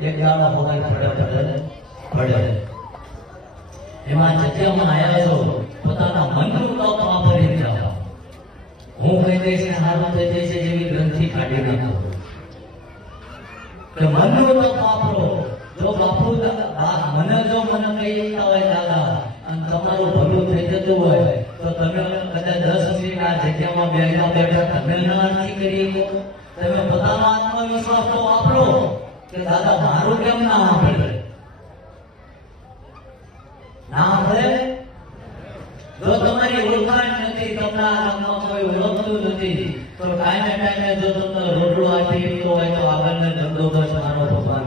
એક દાડો હોવાય પડે એમાં જગ્યામાં આવ્યા છો પોતાના મનનું તપ વાપરી જાઓ. હું કહી દઈશ કે સારું થઈ જશે જેવી ગ્રંથિ કાઢી નાખો કે મનનું તપ વાપરો. જો બાપુ મને કહી દેતા હોય દાદા અને તમારું ભલું થઈ જતું હોય તો તમે કદાચ 10 મિનિટ આ જગ્યામાં બેઠા તમે નથી કરી શકો. તમે પોતાનો આત્મવિશ્વાસ તો વાપરો કે દાદા મારું કેમ ના સાંભળે ના સાંભળે. જો તમારી ઓળખાણ નથી, તમને આ ગામમાં કોઈ ઓળખતું નથી તો ટાઈમે જો તમને રોટલો આપી હોય તો આગળનો ધંધો બસ મારો ભગવાન